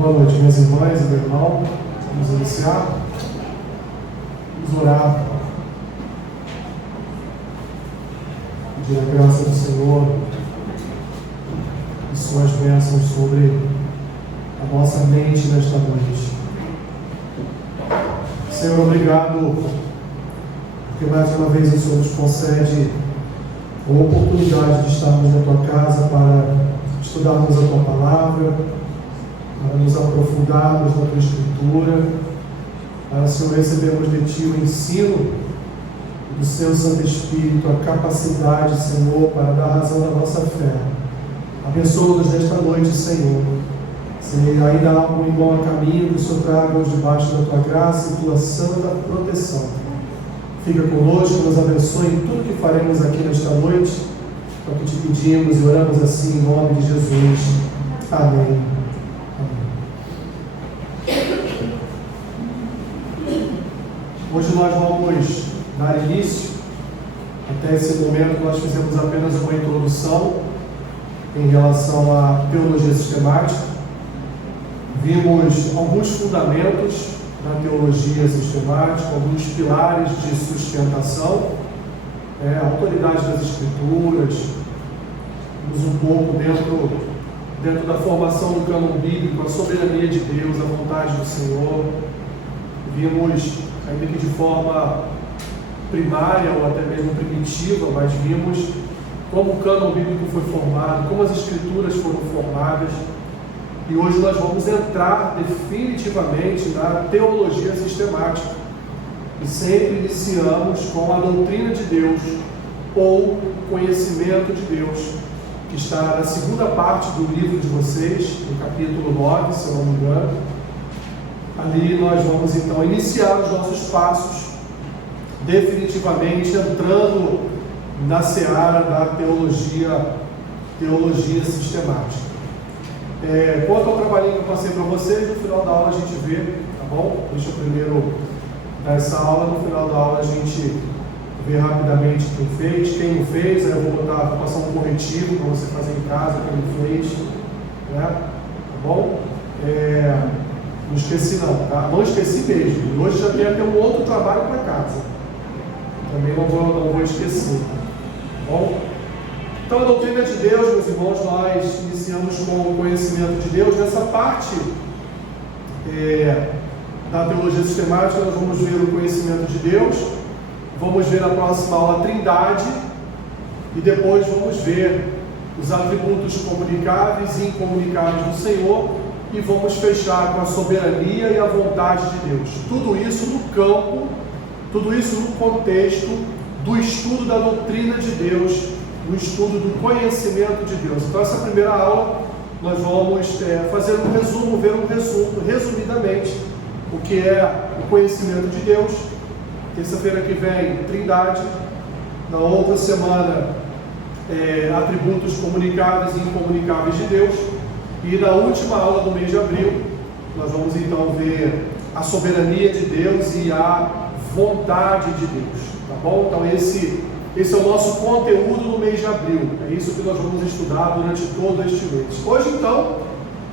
Boa noite, minhas irmãs e meu irmão. Vamos iniciar. Vamos orar. Pedir a graça do Senhor e suas bênçãos sobre a nossa mente nesta noite. Senhor, obrigado, porque mais uma vez o Senhor nos concede a oportunidade de estarmos na Tua casa para estudarmos a Tua palavra, para nos aprofundarmos na Tua Escritura, para, Senhor, recebermos de Ti o ensino do Seu Santo Espírito, a capacidade, Senhor, para dar razão à nossa fé. Abençoa-nos nesta noite, Senhor. Se ainda há algum irmão a caminho, que o Senhor traga-os debaixo da Tua graça e Tua santa proteção. Fica conosco, nos abençoe em tudo que faremos aqui nesta noite, é o que te pedimos e oramos assim em nome de Jesus. Amém. Hoje nós vamos dar início. Até esse momento nós fizemos apenas uma introdução em relação à teologia sistemática. Vimos alguns fundamentos da teologia sistemática, alguns pilares de sustentação, a autoridade das Escrituras, vimos um pouco dentro da formação do cânon bíblico, a soberania de Deus, a vontade do Senhor. Vimos, ainda que de forma primária ou até mesmo primitiva, mas vimos como o cânon bíblico foi formado, como as Escrituras foram formadas. E hoje nós vamos entrar definitivamente na teologia sistemática. E sempre iniciamos com a doutrina de Deus, ou conhecimento de Deus, que está na segunda parte do livro de vocês, no capítulo 9, se eu não me engano. Ali nós vamos então iniciar os nossos passos, definitivamente entrando na seara da teologia sistemática. Quanto ao trabalhinho que eu passei para vocês, no final da aula a gente vê, tá bom? Deixa eu primeiro dar essa aula, no final da aula a gente vê rapidamente quem fez, quem não fez, aí eu vou passar um corretivo para você fazer em casa, quem não fez, né? Tá bom? Não esqueci não, tá? Não esqueci mesmo, e hoje já tem até um outro trabalho para casa, também não vou esquecer, tá bom? Então, a doutrina de Deus, meus irmãos, nós iniciamos com o conhecimento de Deus. Nessa parte da teologia sistemática, nós vamos ver o conhecimento de Deus, vamos ver na próxima aula a Trindade, e depois vamos ver os atributos comunicáveis e incomunicáveis do Senhor, e vamos fechar com a soberania e a vontade de Deus. Tudo isso no campo, tudo isso no contexto do estudo da doutrina de Deus, no estudo do conhecimento de Deus. Então, essa primeira aula, nós vamos fazer um resumo, resumidamente, o que é o conhecimento de Deus. Terça-feira que vem, Trindade. Na outra semana, atributos comunicáveis e incomunicáveis de Deus. E na última aula do mês de abril, nós vamos então ver a soberania de Deus e a vontade de Deus. Tá bom? Então, esse é o nosso conteúdo no mês de abril. É isso que nós vamos estudar durante todo este mês. Hoje, então,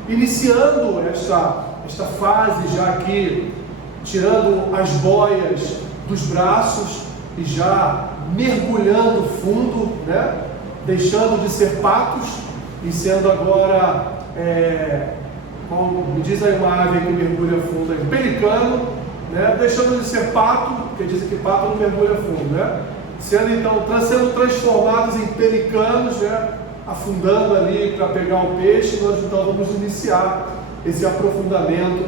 iniciando esta fase já aqui, tirando as boias dos braços e já mergulhando fundo, né? Deixando de ser patos e sendo agora, como me diz aí uma ave que mergulha fundo, pelicano, né? Deixando de ser pato, porque dizem que pato não mergulha fundo, né? Sendo transformados em pelicanos, né? Afundando ali para pegar o peixe. Nós então vamos iniciar esse aprofundamento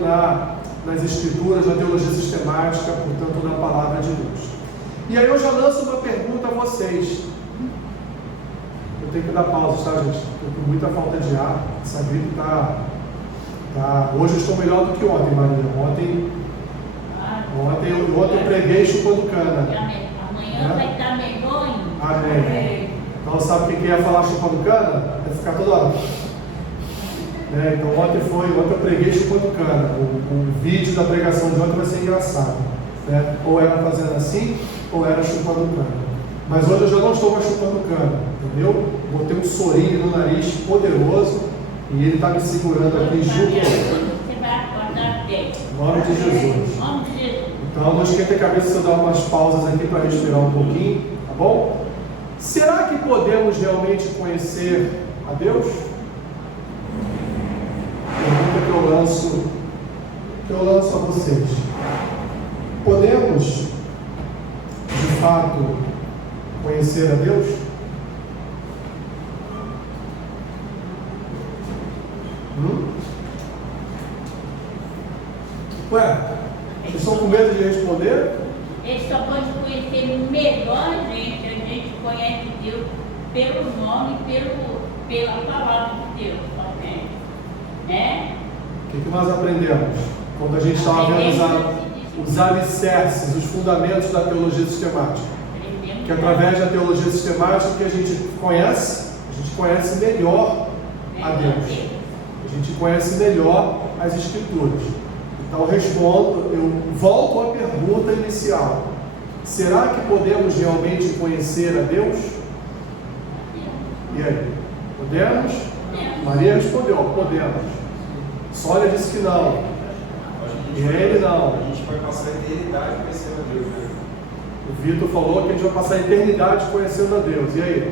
nas Escrituras, na teologia sistemática, portanto, na palavra de Deus. E aí eu já lanço uma pergunta a vocês. Eu tenho que dar pausa, tá, gente? Estou com muita falta de ar. Essa gripe tá... Hoje eu estou melhor do que ontem, Maria. Ontem eu preguei chupando cana. Vai dar vergonha. Amém. Então, sabe quem ia falar chupando cana? Vai ficar toda hora. Então, ontem eu preguei chupando cana. O vídeo da pregação de ontem vai ser engraçado. Né? Ou era fazendo assim, ou era chupando cana. Mas hoje eu já não estou mais chupando cana, entendeu? Botei um sorinho no nariz poderoso e ele está me segurando aqui junto. Você Deus. Em nome de Jesus. Em nome de Jesus. Então, não esquenta a cabeça se eu dar umas pausas aqui para respirar um pouquinho, tá bom? Será que podemos realmente conhecer a Deus? Pergunta que eu lanço a vocês. Podemos, de fato, conhecer a Deus? Ué, vocês estão com medo de responder? Ele só pode conhecer melhor a gente conhece Deus pelo nome, pela palavra de Deus também. Né? O que nós aprendemos? Quando a gente estava vendo os alicerces, os fundamentos da teologia sistemática. Que através da teologia sistemática que a gente conhece melhor a Deus. A gente conhece melhor as Escrituras. Então eu volto à pergunta inicial. Será que podemos realmente conhecer a Deus? E aí? Podemos? Maria respondeu, podemos. Sónia disse que não. E ele não. A gente vai passar a eternidade conhecendo a Deus, né? O Vitor falou que a gente vai passar a eternidade conhecendo a Deus. E aí?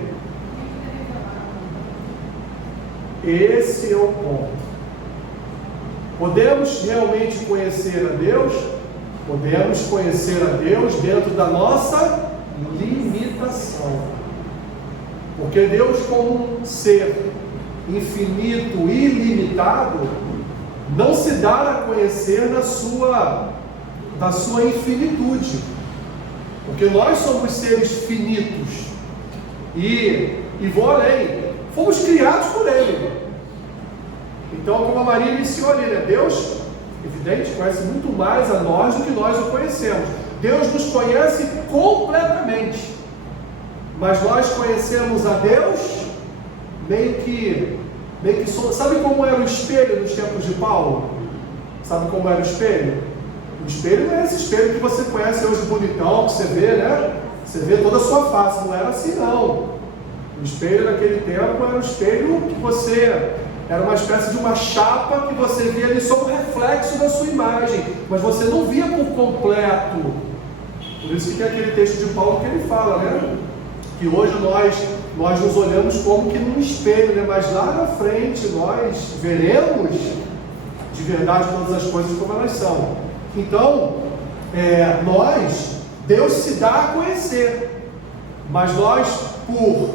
Esse é o ponto. Podemos realmente conhecer a Deus? Podemos conhecer a Deus dentro da nossa limitação. Porque Deus, como um ser infinito e ilimitado, não se dá a conhecer da sua infinitude. Porque nós somos seres finitos. E vou além, fomos criados por Ele. Então, como a Maria iniciou ali, né? Deus, evidente, conhece muito mais a nós do que nós o conhecemos. Deus nos conhece completamente. Mas nós conhecemos a Deus meio que sabe como era o espelho nos tempos de Paulo? Sabe como era o espelho? O espelho não é esse espelho que você conhece hoje bonitão, que você vê, né? Você vê toda a sua face, não era assim não. O espelho naquele tempo era um espelho que era uma espécie de uma chapa que você via ali só um reflexo da sua imagem, mas você não via por completo. Por isso que tem aquele texto de Paulo que ele fala, né? Que hoje nós nos olhamos como que num espelho, né? Mas lá na frente nós veremos de verdade todas as coisas como elas são. Então, Deus se dá a conhecer, mas nós, por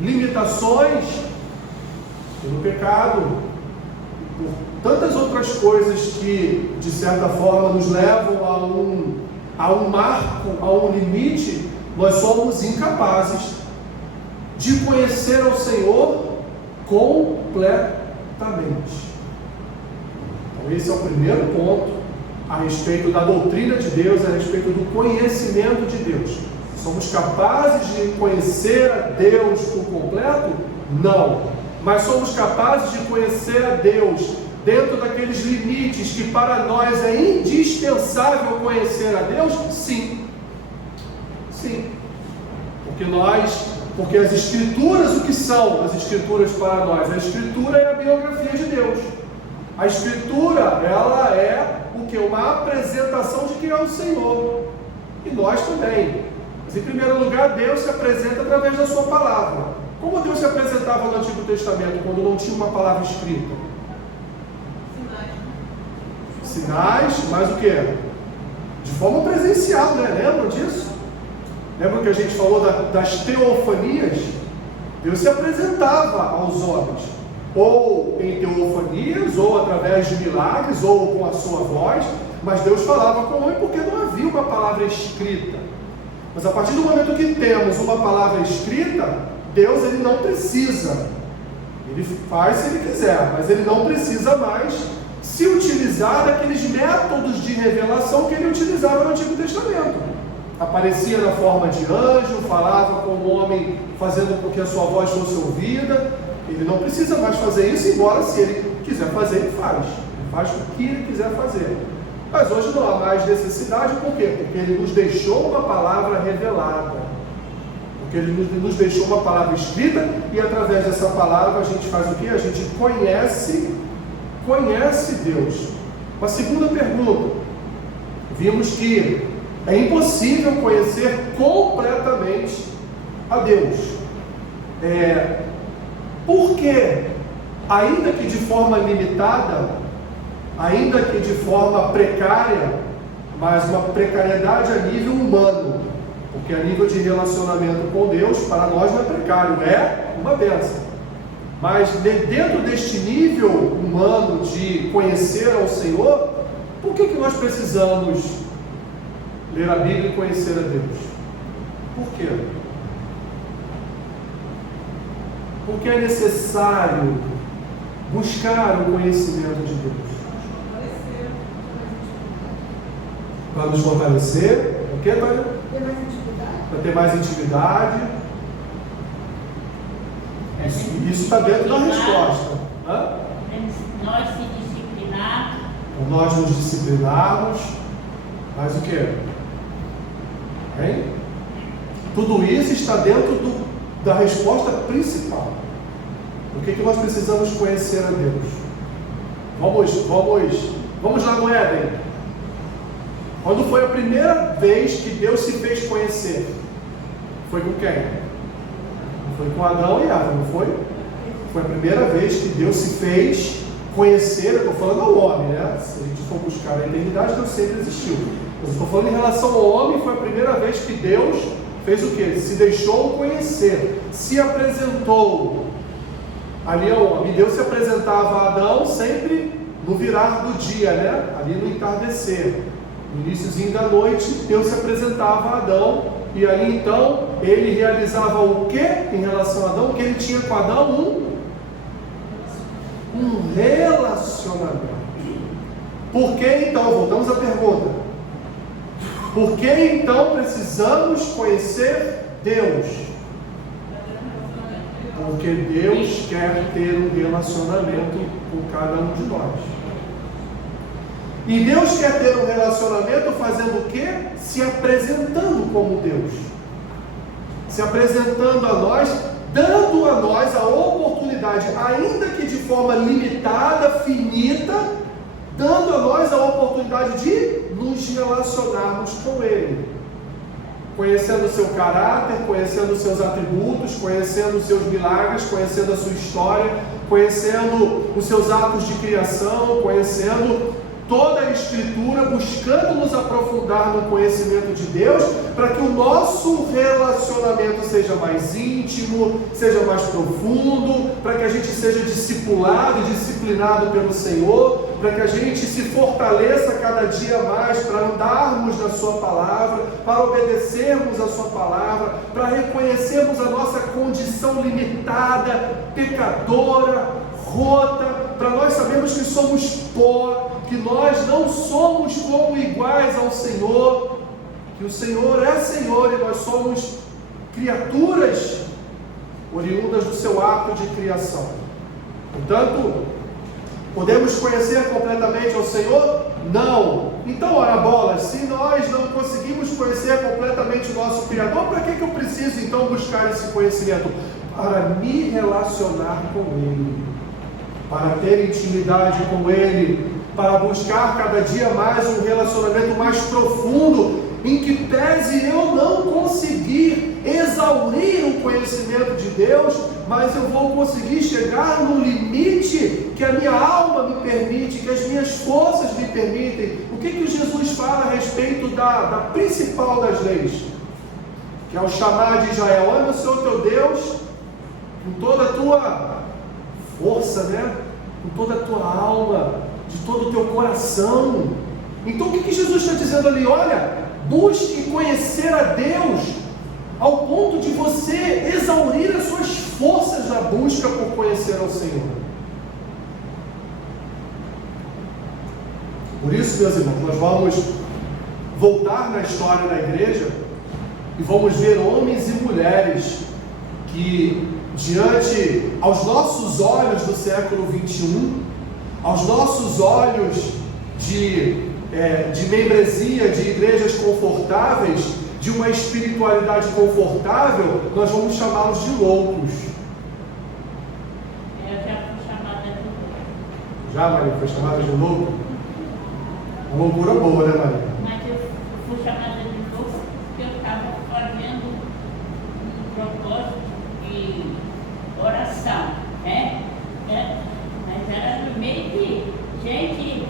limitações, pelo pecado, por tantas outras coisas que, de certa forma, nos levam a um marco, a um limite, nós somos incapazes de conhecer ao Senhor completamente. Então, esse é o primeiro ponto a respeito da doutrina de Deus, a respeito do conhecimento de Deus. Somos capazes de conhecer a Deus por completo? Não. Mas somos capazes de conhecer a Deus dentro daqueles limites que para nós é indispensável conhecer a Deus? Sim. Sim. Porque as Escrituras, o que são as Escrituras para nós? A Escritura é a biografia de Deus. A Escritura, ela é o que? Uma apresentação de quem é o Senhor. E nós também. Mas em primeiro lugar, Deus se apresenta através da sua palavra. Como Deus se apresentava no Antigo Testamento, quando não tinha uma palavra escrita? Sinais, mas o que? De forma presencial, né? Lembram disso? Lembram que a gente falou das teofanias? Deus se apresentava aos homens, ou em teofanias, ou através de milagres, ou com a sua voz, mas Deus falava com o homem porque não havia uma palavra escrita. Mas a partir do momento que temos uma palavra escrita, Deus ele não precisa, ele faz se ele quiser, mas ele não precisa mais se utilizar daqueles métodos de revelação que ele utilizava no Antigo Testamento. Aparecia na forma de anjo, falava com o homem, fazendo com que a sua voz fosse ouvida. Ele não precisa mais fazer isso, embora se ele quiser fazer, ele faz. Ele faz o que ele quiser fazer. Mas hoje não há mais necessidade, por quê? Porque ele nos deixou uma palavra revelada. Porque ele nos deixou uma palavra escrita e através dessa palavra a gente faz o quê? A gente conhece Deus. Uma segunda pergunta. Vimos que é impossível conhecer completamente a Deus. Porque, ainda que de forma limitada, ainda que de forma precária, mas uma precariedade a nível humano, porque a nível de relacionamento com Deus, para nós não é precário, é uma bênção. Mas dentro deste nível humano de conhecer ao Senhor, por que nós precisamos ler a Bíblia e conhecer a Deus? Por quê? Porque é necessário buscar o conhecimento de Deus. Para nos fortalecer. O que, Tânia? Para ter mais intimidade. Isso está dentro da resposta. Nós se disciplinarmos. Nós nos disciplinarmos. Mas o que? Hein? Tudo isso está dentro da resposta principal. O que nós precisamos conhecer a Deus? Vamos lá no Éden. Quando foi a primeira vez que Deus se fez conhecer? Foi com quem? Foi com Adão e Eva, não foi? Foi a primeira vez que Deus se fez conhecer. Eu estou falando ao homem, né? Se a gente for buscar a eternidade, Deus sempre existiu. Mas eu estou falando em relação ao homem, foi a primeira vez que Deus fez o quê? Se deixou conhecer, se apresentou ali ao homem. E Deus se apresentava a Adão sempre no virar do dia, né? Ali no entardecer. No iníciozinho da noite, Deus se apresentava a Adão, e ali então ele realizava o que em relação a Adão? O que ele tinha com Adão? Um relacionamento. Por que então? Voltamos à pergunta. Por que então precisamos conhecer Deus? Porque Deus quer ter um relacionamento com cada um de nós. E Deus quer ter um relacionamento fazendo o quê? Se apresentando como Deus. Se apresentando a nós, dando a nós a oportunidade, ainda que de forma limitada, finita, dando a nós a oportunidade de nos relacionarmos com Ele. Conhecendo o seu caráter, conhecendo os seus atributos, conhecendo os seus milagres, conhecendo a sua história, conhecendo os seus atos de criação, conhecendo toda a Escritura, buscando nos aprofundar no conhecimento de Deus, para que o nosso relacionamento seja mais íntimo, seja mais profundo, para que a gente seja discipulado e disciplinado pelo Senhor, para que a gente se fortaleça cada dia mais, para andarmos na Sua Palavra, para obedecermos a Sua Palavra, para reconhecermos a nossa condição limitada, pecadora, rota, para nós sabermos que somos pó, que nós não somos como iguais ao Senhor, que o Senhor é Senhor e nós somos criaturas oriundas do seu ato de criação. Portanto, podemos conhecer completamente ao Senhor? Não. Então, ora bolas, se nós não conseguimos conhecer completamente o nosso Criador, para que eu preciso então buscar esse conhecimento? Para me relacionar com Ele, para ter intimidade com Ele, para buscar cada dia mais um relacionamento mais profundo, em que pese eu não conseguir exaurir o conhecimento de Deus, mas eu vou conseguir chegar no limite que a minha alma me permite, que as minhas forças me permitem. O que Jesus fala a respeito da principal das leis? Que é o chamar de Israel: ama o Senhor teu Deus com toda a tua força, né? Com toda a tua alma, de todo o teu coração. Então o que Jesus está dizendo ali? Olha, busque conhecer a Deus ao ponto de você exaurir as suas forças na busca por conhecer ao Senhor. Por isso, meus irmãos, nós vamos voltar na história da igreja e vamos ver homens e mulheres que, diante aos nossos olhos do século 21, aos nossos olhos de membresia, de igrejas confortáveis, de uma espiritualidade confortável, nós vamos chamá-los de loucos. Eu já fui chamada de louco. Já, Maria, foi chamada de louco? Uma loucura boa, né, Maria? Mas eu fui chamada de novo porque eu estava fazendo um propósito de oração, né? Mas era no meio de gente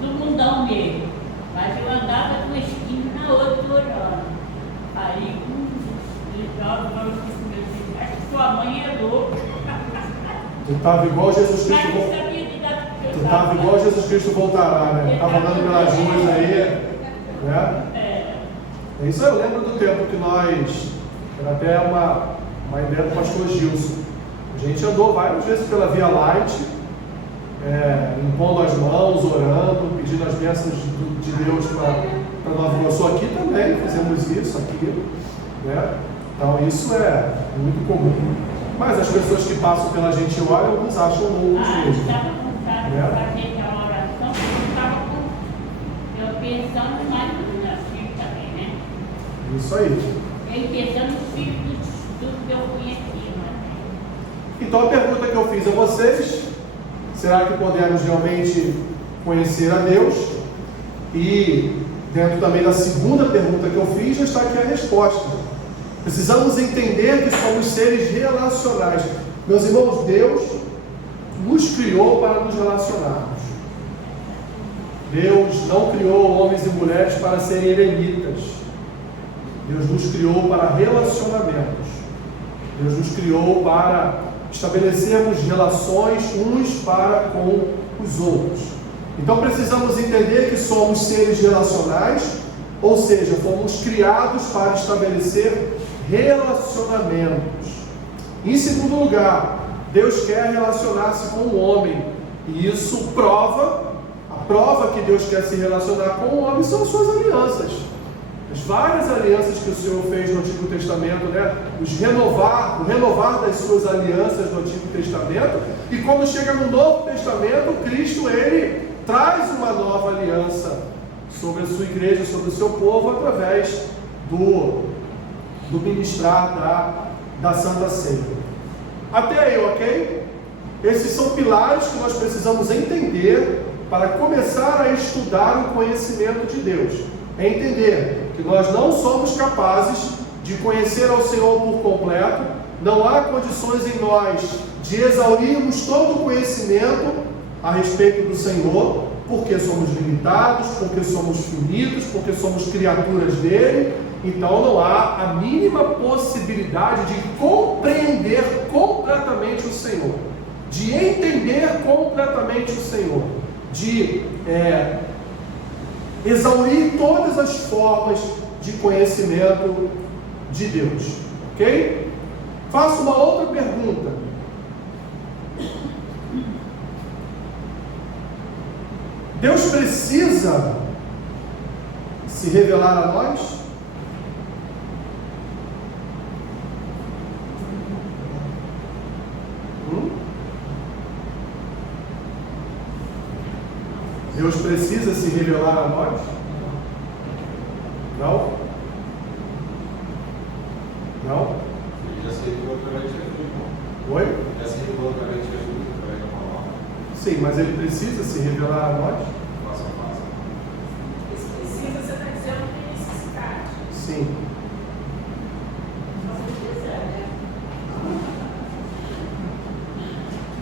do mundão mesmo. Mas eu andava de uma esquina na outra orando. Aí os jovens falaram assim pro meu filho, acho que sua mãe é louca. Tu estava igual Jesus Mas Cristo. eu sabia de dar porque eu Tu estava igual Jesus Cristo voltará, né? Estava andando pelas ruas aí, né? É isso aí, eu lembro do tempo que nós, era até uma ideia do pastor Gilson. A gente andou várias vezes pela Via Light, impondo as mãos, orando, pedindo as bênçãos de Deus para Nova Iguaçu. Aqui também fizemos isso, aqui, né? Então isso é muito comum. Mas as pessoas que passam pela gente olham, alguns acham loucos eu mesmo. estava com vontade de fazer aquela oração, porque eu estava eu pensando mais nos meus filhos também, né? Isso aí. Eu pensando nos filhos dos que eu conhecia, né? Então a pergunta que eu fiz a vocês, será que podemos realmente conhecer a Deus? E dentro também da segunda pergunta que eu fiz, já está aqui a resposta. Precisamos entender que somos seres relacionais. Meus irmãos, Deus nos criou para nos relacionarmos. Deus não criou homens e mulheres para serem eremitas. Deus nos criou para relacionamentos. Deus nos criou para estabelecermos relações uns para com os outros. Então precisamos entender que somos seres relacionais, ou seja, fomos criados para estabelecer relacionamentos. Em segundo lugar, Deus quer relacionar-se com o homem, e isso a prova que Deus quer se relacionar com o homem são suas alianças. As várias alianças que o Senhor fez no Antigo Testamento, né? O renovar das suas alianças no Antigo Testamento, e quando chega no Novo Testamento, Cristo, ele traz uma nova aliança sobre a sua igreja, sobre o seu povo, através do ministrar da Santa Ceia. Até aí, ok? Esses são pilares que nós precisamos entender para começar a estudar o conhecimento de Deus. É entender que nós não somos capazes de conhecer ao Senhor por completo, não há condições em nós de exaurirmos todo o conhecimento a respeito do Senhor, porque somos limitados, porque somos finitos, porque somos criaturas dele. Então não há a mínima possibilidade de compreender completamente o Senhor, de entender completamente o Senhor, de exaurir todas as formas de conhecimento de Deus. Ok? Faço uma outra pergunta. Deus precisa se revelar a nós? Deus precisa se revelar a nós? Não? Não? Ele já se revelou através de Jesus, irmão. Oi? Já se revelou através de Jesus, através da palavra. Sim, mas ele precisa se revelar a nós? Passo a passo. Isso precisa, você está dizendo que tem necessidade. Sim. Só se quiser, né?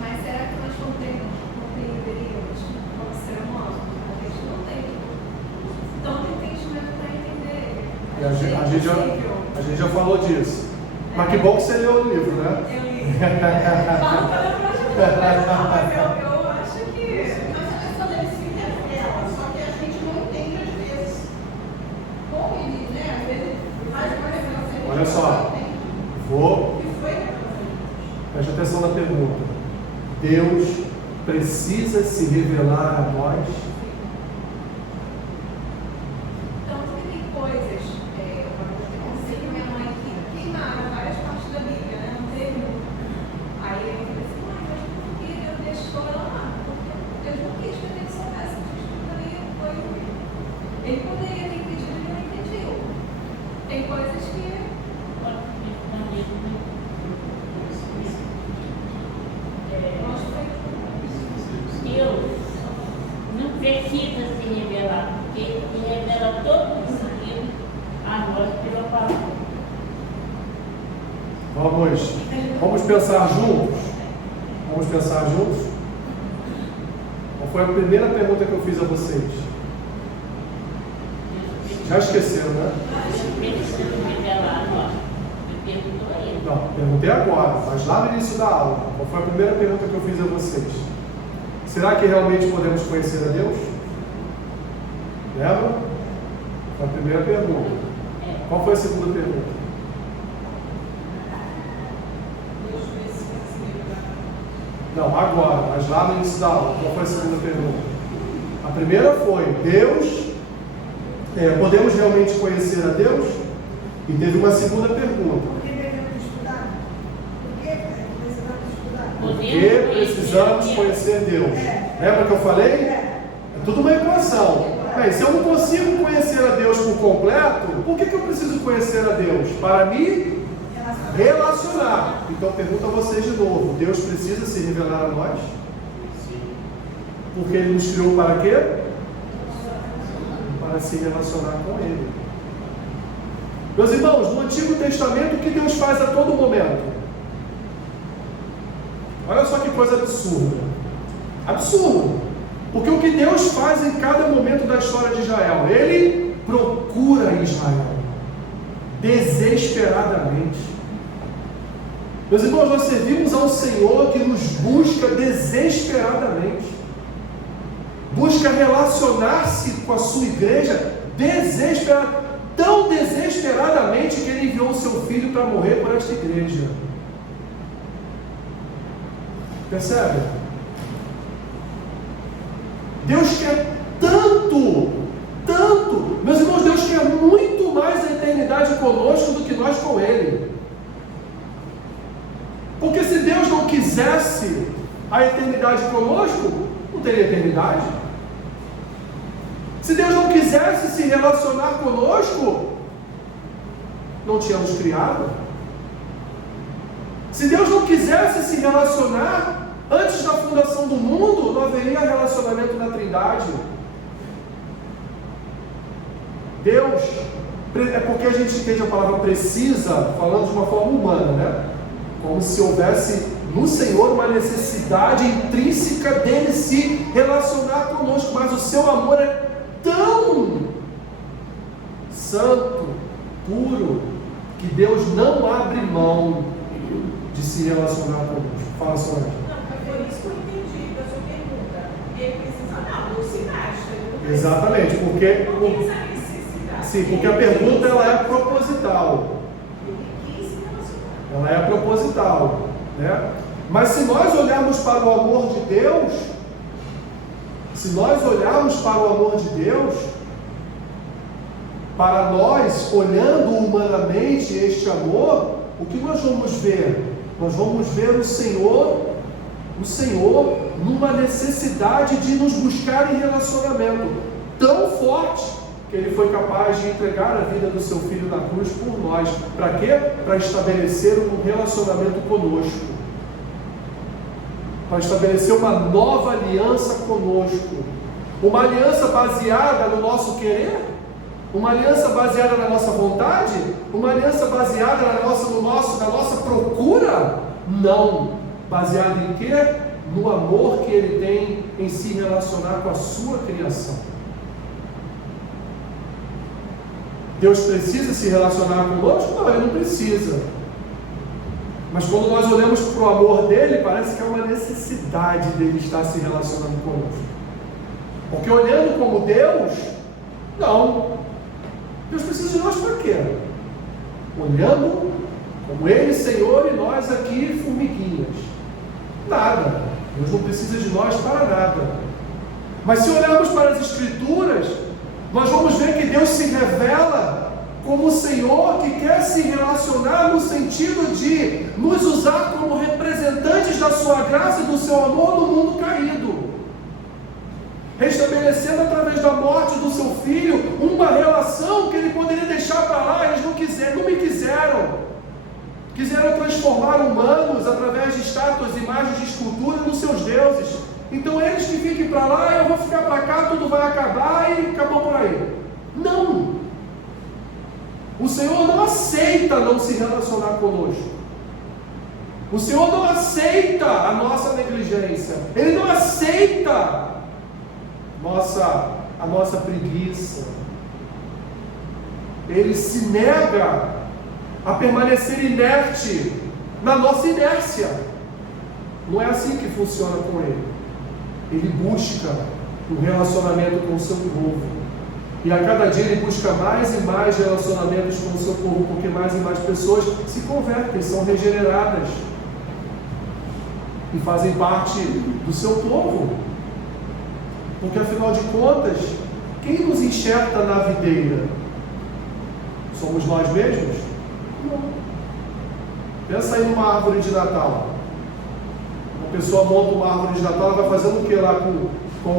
Mas será que nós compreenderíamos como ser humano? A gente não tem tanto entendimento para entender. A gente já falou disso. Mas que bom que você leu o livro, né? Eu li. Não, mas eu acho que... Mas a questão dele se revela, só que a gente não entende às vezes. Como ele, né? Às vezes faz uma revelação. Olha só. Vou. E foi revelação. Preste atenção na pergunta. Deus precisa se revelar a nós? Tanto que tem coisas, eu sei que minha mãe queimaram várias partes da Bíblia, né? Não teve um. Aí eu falei assim, mãe, mas por que Deus deixou ela lá? Porque Deus não quis que a gente soubesse, a gente também foi. Ele poderia ter pedido e não impediu. Tem coisas que. Deus não precisa se revelar, porque Ele revela todo o sentido a nós pela palavra. Vamos pensar juntos? Vamos pensar juntos? Qual foi a primeira pergunta que eu fiz a vocês? Já esqueceram, né? Ele se revelar a nós. E perguntou a Ele. Não, perguntei agora, mas lá no início da aula. Qual foi a primeira pergunta que eu fiz a vocês? Será que realmente podemos conhecer a Deus? Lembra? Foi a primeira pergunta. Qual foi a segunda pergunta? Não, agora, mas lá no início da aula. Qual foi a segunda pergunta? A primeira foi, podemos realmente conhecer a Deus? E teve uma segunda pergunta. Por que devemos estudar? Por que precisamos estudar? Porque precisamos conhecer Deus. Lembra que eu falei? É tudo uma equação. Bem, se eu não consigo conhecer a Deus por completo, por que eu preciso conhecer a Deus? Para me relacionar. Então pergunto a vocês de novo: Deus precisa se revelar a nós? Sim. Porque Ele nos criou para quê? Para se relacionar com Ele. Meus irmãos, no Antigo Testamento, o que Deus faz a todo momento? Olha só que coisa absurda. Absurdo. Porque o que Deus faz em cada momento da história de Israel? Ele procura Israel. Desesperadamente. Meus irmãos, nós servimos a um Senhor que nos busca desesperadamente. Busca relacionar-se com a sua igreja tão desesperadamente que Ele enviou o seu Filho para morrer por esta igreja. Percebe? Deus quer tanto, meus irmãos, Deus quer muito mais a eternidade conosco do que nós com Ele. Porque se Deus não quisesse a eternidade conosco, não teria eternidade. Se Deus não quisesse se relacionar conosco, não tínhamos criado. Se Deus não quisesse se relacionar antes da fundação do mundo, não haveria relacionamento na Trindade. Deus, é porque a gente entende a palavra precisa, falando de uma forma humana, né? Como se houvesse no Senhor uma necessidade intrínseca dele se relacionar conosco, mas o seu amor é tão santo, puro, que Deus não abre mão de se relacionar conosco. Fala, Solange. Não, foi isso que eu entendi da sua pergunta. Ele precisa, não se gasta. Exatamente, porque Não tem essa necessidade. sim, porque a pergunta ela é proposital. Ele quis se relacionar. Ela é proposital, né? Mas se nós olharmos para o amor de Deus, para nós, olhando humanamente este amor, o que nós vamos ver? Nós vamos ver o Senhor numa necessidade de nos buscar em relacionamento tão forte que Ele foi capaz de entregar a vida do seu Filho na cruz por nós. Para quê? Para estabelecer um relacionamento conosco. Para estabelecer uma nova aliança conosco. Uma aliança baseada no nosso querer? Uma aliança baseada na nossa vontade? Uma aliança baseada na nossa procura? Não. Baseada em quê? No amor que Ele tem em se relacionar com a sua criação. Deus precisa se relacionar conosco? Não, Ele não precisa. Mas quando nós olhamos para o amor dele, parece que é uma necessidade dele estar se relacionando conosco. Porque olhando como Deus, não. Deus precisa de nós para quê? Olhando como Ele, Senhor, e nós aqui, formiguinhas. Nada. Deus não precisa de nós para nada. Mas se olharmos para as Escrituras, nós vamos ver que Deus se revela como o Senhor que quer se relacionar no sentido de nos usar como representantes da sua graça e do seu amor no mundo caído, restabelecendo através da morte do seu Filho uma relação que Ele poderia deixar para lá. Eles não me quiseram transformar humanos através de estátuas, imagens de escultura nos seus deuses. então eles que fiquem para lá, eu vou ficar para cá, tudo vai acabar e acabou por aí. Não! O Senhor não aceita não se relacionar conosco. O Senhor não aceita a nossa negligência. Ele não aceita a nossa preguiça. Ele se nega a permanecer inerte na nossa inércia. Não é assim que funciona com Ele. Ele busca um relacionamento com o seu povo. E a cada dia Ele busca mais e mais relacionamentos com o seu povo, porque mais e mais pessoas se convertem, são regeneradas e fazem parte do seu povo. Porque afinal de contas, quem nos enxerta na videira? Somos nós mesmos? Não. Pensa aí numa árvore de Natal. Uma pessoa monta uma árvore de Natal, ela vai fazendo o que lá com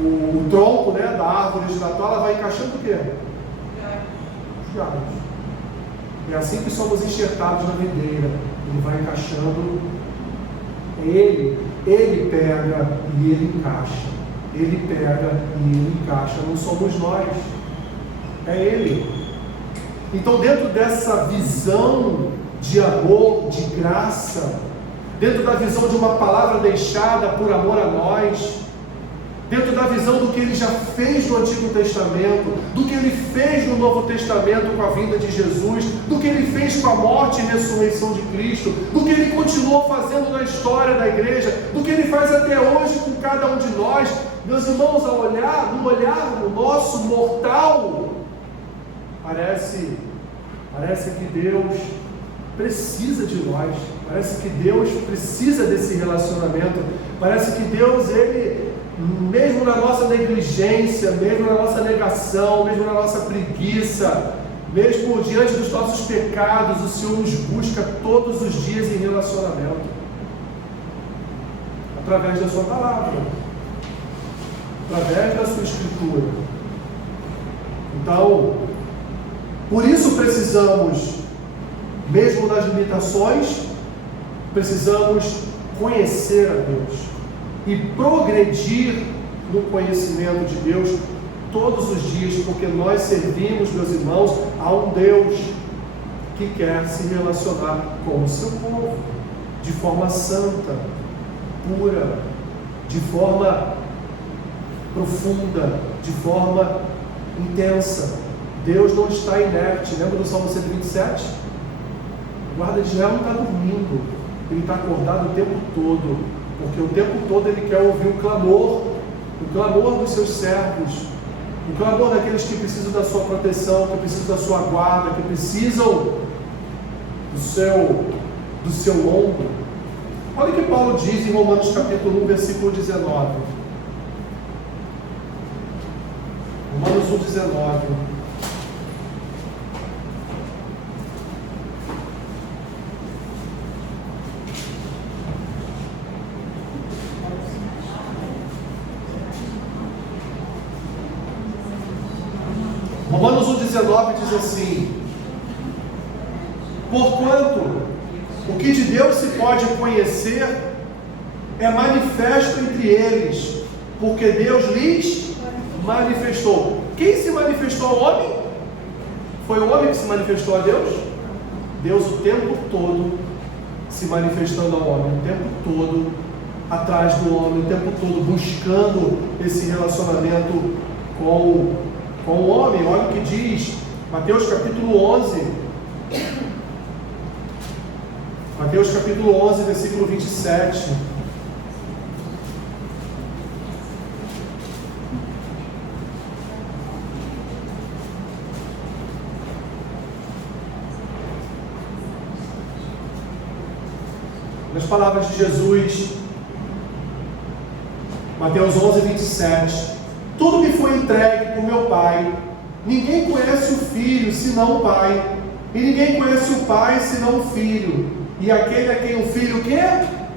o tronco, né, da árvore de Natal? Ela vai encaixando o quê? Os galhos. É assim que somos enxertados na videira. Ele vai encaixando. Ele pega e ele encaixa. Ele pega e ele encaixa. Não somos nós. É Ele. Então, dentro dessa visão de amor, de graça, dentro da visão de uma palavra deixada por amor a nós, dentro da visão do que Ele já fez no Antigo Testamento, do que Ele fez no Novo Testamento com a vinda de Jesus, do que Ele fez com a morte e ressurreição de Cristo, do que Ele continuou fazendo na história da igreja, do que Ele faz até hoje com cada um de nós, meus irmãos, ao olhar, no olhar no nosso mortal, parece que Deus precisa de nós, parece que Deus precisa desse relacionamento, parece que Deus, Ele, mesmo na nossa negligência, mesmo na nossa negação, mesmo na nossa preguiça, mesmo diante dos nossos pecados, o Senhor nos busca todos os dias em relacionamento, através da sua palavra, através da sua escritura. Então, por isso precisamos, mesmo nas limitações, precisamos conhecer a Deus e progredir no conhecimento de Deus todos os dias, porque nós servimos, meus irmãos, a um Deus que quer se relacionar com o seu povo de forma santa, pura, de forma profunda, de forma intensa. Deus não está inerte. Lembra do Salmo 127? O guarda de Israel não está dormindo, ele está acordado o tempo todo, porque o tempo todo ele quer ouvir o clamor dos seus servos, o clamor daqueles que precisam da sua proteção, que precisam da sua guarda, que precisam do seu ombro. Olha o que Paulo diz em Romanos capítulo 1, versículo 19. Romanos 1, 19. Romanos 1,19 diz assim: porquanto o que de Deus se pode conhecer é manifesto entre eles, porque Deus lhes manifestou. Quem se manifestou ao homem? Foi o homem que se manifestou a Deus? Deus o tempo todo se manifestando ao homem, o tempo todo atrás do homem, o tempo todo buscando esse relacionamento com o homem. Olha o que diz Mateus capítulo 11. Mateus capítulo 11, versículo 27. Nas palavras de Jesus, Mateus 11, 27. Tudo me foi entregue por meu Pai. Ninguém conhece o Filho senão o Pai, e ninguém conhece o Pai senão o Filho, e aquele a quem o Filho o quê?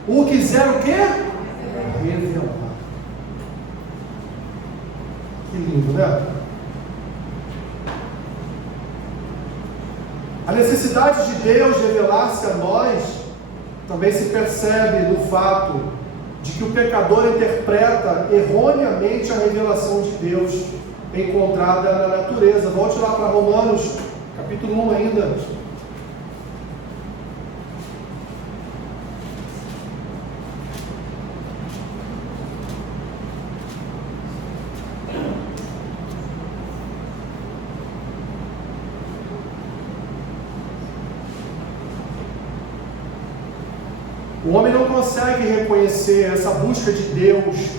O quiser o quê? Revelar. Que lindo, né? A necessidade de Deus revelar-se a nós também se percebe no fato de que o pecador interpreta erroneamente a revelação de Deus encontrada na natureza. Volte lá para Romanos, capítulo 1 ainda. O homem não consegue reconhecer essa busca de Deus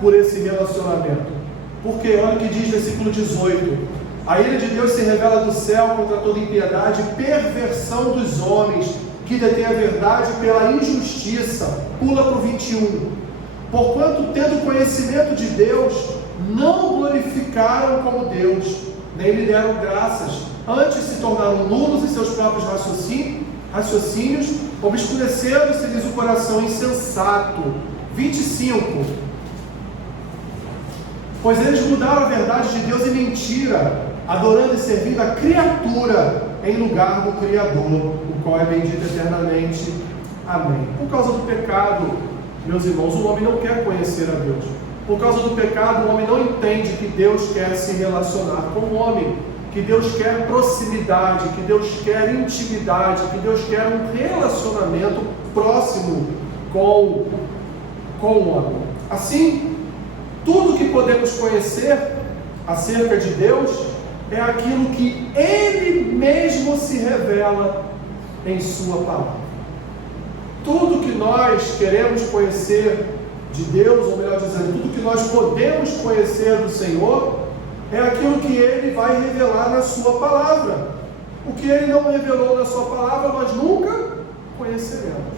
por esse relacionamento. Porque, olha o que diz versículo 18: a ira de Deus se revela do céu contra toda impiedade e perversão dos homens, que detêm a verdade pela injustiça. Pula para o 21. Porquanto, tendo conhecimento de Deus, não glorificaram como Deus, nem lhe deram graças, antes se tornaram nulos em seus próprios raciocínios, obscurecendo-se-lhes o coração insensato. 25. Pois eles mudaram a verdade de Deus em mentira, adorando e servindo a criatura em lugar do Criador, o qual é bendito eternamente. Amém. Por causa do pecado, meus irmãos, o homem não quer conhecer a Deus. Por causa do pecado, o homem não entende que Deus quer se relacionar com o homem, que Deus quer proximidade, que Deus quer intimidade, que Deus quer um relacionamento próximo com o homem. Assim, tudo que podemos conhecer acerca de Deus é aquilo que Ele mesmo se revela em Sua palavra. Tudo que nós queremos conhecer de Deus, ou melhor dizendo, tudo que nós podemos conhecer do Senhor, é aquilo que Ele vai revelar na Sua palavra. O que Ele não revelou na Sua palavra, nós nunca conheceremos.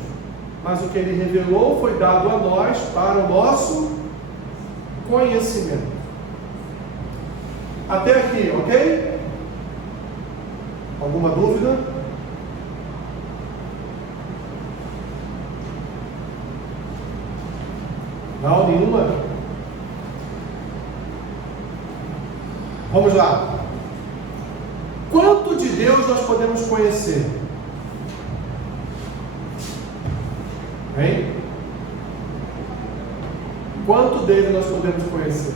Mas o que Ele revelou foi dado a nós para o nosso conhecimento. Até aqui, ok? Alguma dúvida? Não, nenhuma? Vamos lá. Quanto de Deus nós podemos conhecer? Hein? Quanto dele nós podemos conhecer?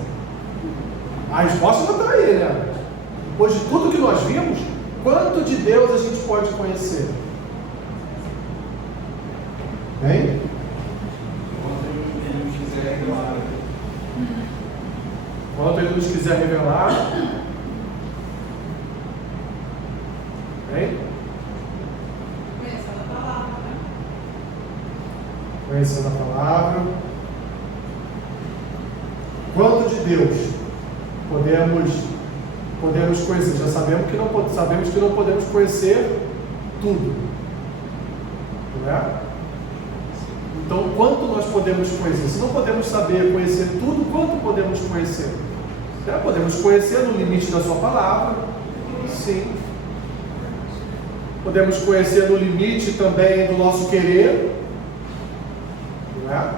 A resposta já está aí, né? Depois de tudo que nós vimos, quanto de Deus a gente pode conhecer? Hein? Quanto Ele nos quiser revelar. Hein? Conhecendo a palavra, né? Conhecendo a palavra. Quanto de Deus podemos conhecer? Já sabemos que não podemos conhecer tudo, não é? Então, quanto nós podemos conhecer? Se não podemos conhecer tudo, quanto podemos conhecer? Podemos conhecer no limite da Sua palavra, sim. Podemos conhecer no limite também do nosso querer, não é?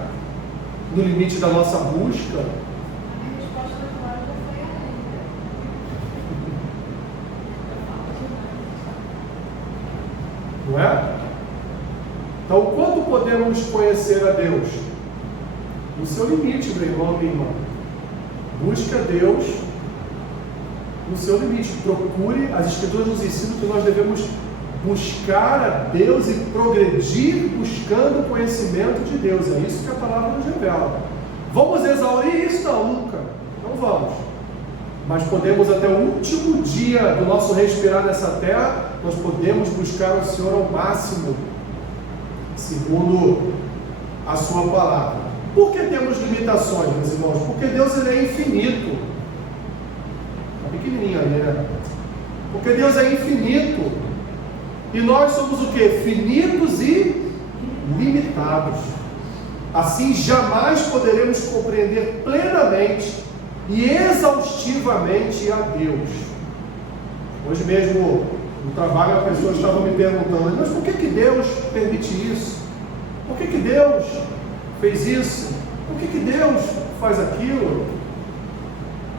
No limite da nossa busca. A resposta da palavra foi Não é? Então, quanto podemos conhecer a Deus? No seu limite, meu irmão, minha irmã. Busque a Deus no seu limite. Procure, as Escrituras nos ensinam que nós devemos buscar a Deus e progredir buscando o conhecimento de Deus. É isso que a palavra nos revela. Vamos exaurir isso? Não, nunca. Não vamos. Mas podemos, até o último dia do nosso respirar nessa terra, nós podemos buscar o Senhor ao máximo, segundo a Sua palavra. Por que temos limitações, meus irmãos? Porque Deus ele é infinito. Está pequenininho ali, né? Porque Deus é infinito. E nós somos o quê? Finitos e limitados. Assim, jamais poderemos compreender plenamente e exaustivamente a Deus. Hoje mesmo, no trabalho, as pessoas estavam me perguntando: mas por que Deus permite isso? Por que Deus fez isso? Por que Deus faz aquilo?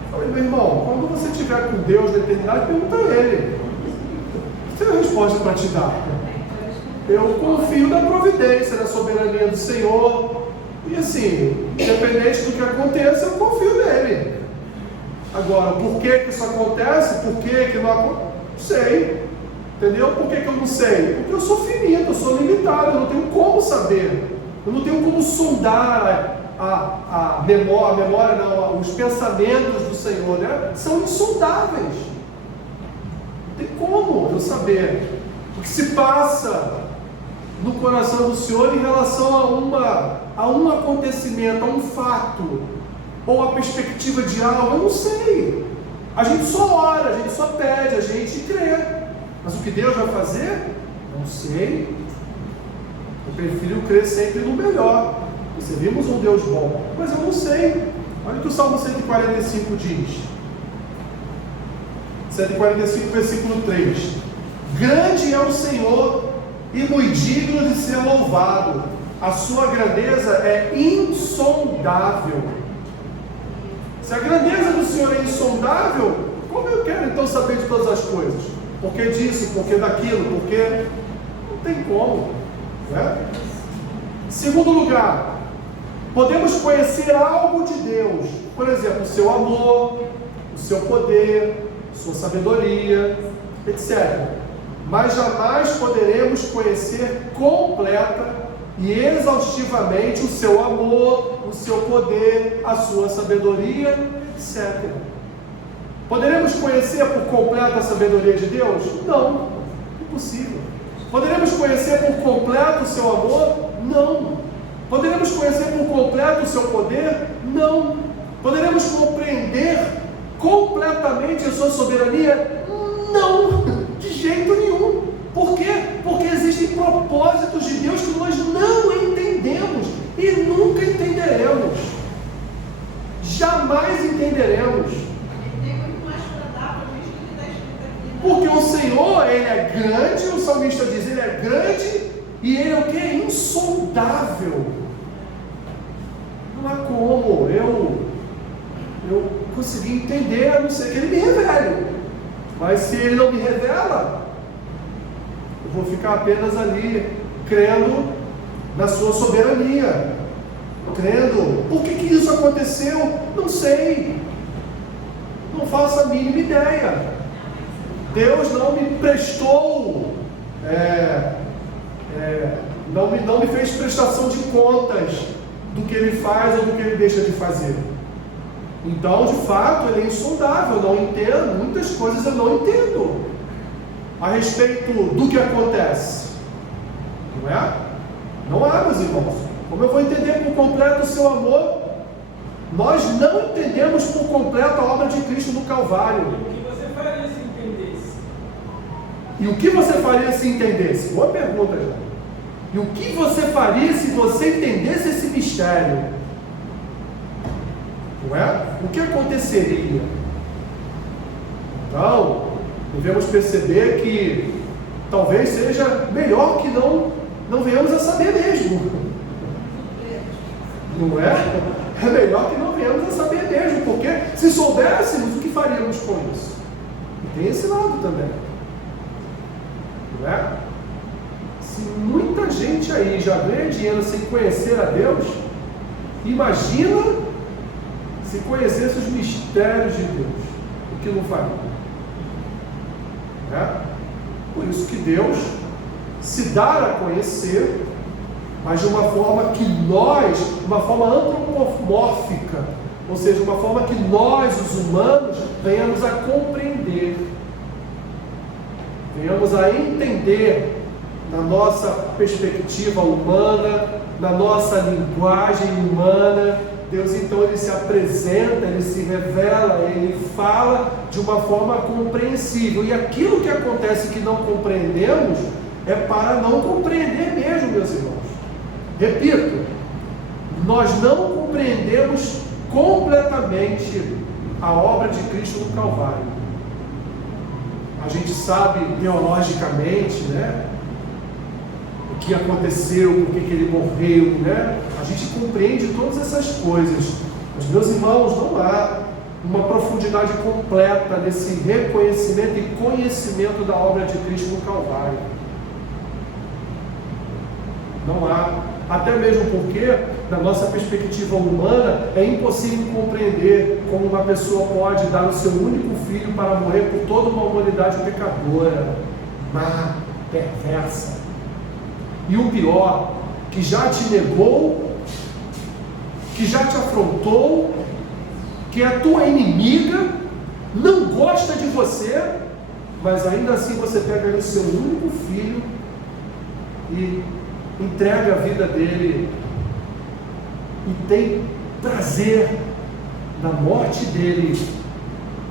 Eu falei: meu irmão, quando você estiver com Deus na eternidade, pergunta a Ele. Você tem a resposta para te dar. eu confio na providência, na soberania do Senhor. E assim, independente do que aconteça, eu confio nele. Agora, por que isso acontece? Por que não acontece? Não sei. Entendeu? Por que eu não sei? Porque eu sou finito, eu sou limitado, eu não tenho como saber. Eu não tenho como sondar a memória não, os pensamentos do Senhor, né? São insondáveis. Não tem como eu saber o que se passa no coração do Senhor em relação a um acontecimento, a um fato, ou a perspectiva de algo. Eu não sei. A gente só ora, a gente só pede, a gente crê. Mas o que Deus vai fazer? Não sei. Eu prefiro crer sempre no melhor. Recebemos um Deus bom, mas eu não sei. Olha o que o Salmo 145 diz. 145, versículo 3. Grande é o Senhor e muito digno de ser louvado. A sua grandeza é insondável. Se a grandeza do Senhor é insondável, como eu quero então saber de todas as coisas? Por que disso? Por que daquilo? Porque não tem como, né? Segundo lugar, podemos conhecer algo de Deus. Por exemplo, o seu amor, o seu poder, sua sabedoria, etc. Mas jamais poderemos conhecer completa e exaustivamente o seu amor, o seu poder, a sua sabedoria, etc. Poderemos conhecer por completo a sabedoria de Deus? Não, impossível. Poderemos conhecer por completo o seu amor? Não. Poderemos conhecer por completo o seu poder? Não. Poderemos compreender completamente a sua soberania? Não, de jeito nenhum. Por quê? Porque existem propósitos de Deus que nós não entendemos e nunca entenderemos. Jamais entenderemos. Tem muito mais para dar para a gente do que está escrito aqui, né? Porque o Senhor, Ele é grande, o salmista diz, Ele é grande e Ele é o que? Insondável. Não há como eu conseguir entender, a não ser que Ele me revele. Mas se Ele não me revela, eu vou ficar apenas ali, crendo na sua soberania, crendo. Por que isso aconteceu? Não sei, não faço a mínima ideia. Deus não me prestou, não me fez prestação de contas do que Ele faz ou do que Ele deixa de fazer. Então, de fato, Ele é insondável. Eu não entendo, muitas coisas eu não entendo a respeito do que acontece, não é? Não há, meus irmãos. Como eu vou entender por completo o seu amor? Nós não entendemos por completo a obra de Cristo no Calvário. E o que você faria se entendesse? E o que você faria se entendesse? Boa pergunta, já. E o que você faria se você entendesse esse mistério? Não é? O que aconteceria? Então, devemos perceber que talvez seja melhor que não venhamos a saber mesmo. Não é? É melhor que não venhamos a saber mesmo, porque se soubéssemos, o que faríamos com isso? E tem esse lado também. Não é? Se muita gente aí já ganha dinheiro sem conhecer a Deus, imagina se conhecesse os mistérios de Deus, o que não faria? Por isso que Deus se dá a conhecer, mas de uma forma que nós, uma forma antropomórfica, ou seja, uma forma que nós, os humanos, venhamos a compreender, venhamos a entender na nossa perspectiva humana, na nossa linguagem humana. Deus então Ele se apresenta, Ele se revela, Ele fala de uma forma compreensível. E aquilo que acontece que não compreendemos é para não compreender mesmo, meus irmãos. Repito, nós não compreendemos completamente a obra de Cristo no Calvário. A gente sabe teologicamente, né, o que aconteceu, por que Ele morreu, né? A gente compreende todas essas coisas, mas, meus irmãos, não há uma profundidade completa nesse reconhecimento e conhecimento da obra de Cristo no Calvário. Não há. Até mesmo porque, da nossa perspectiva humana, é impossível compreender como uma pessoa pode dar o seu único filho para morrer por toda uma humanidade pecadora, má, perversa. E o pior, que já te negou, que já te afrontou, que é a tua inimiga, não gosta de você, mas ainda assim você pega o seu único filho e entrega a vida dele e tem prazer na morte dele,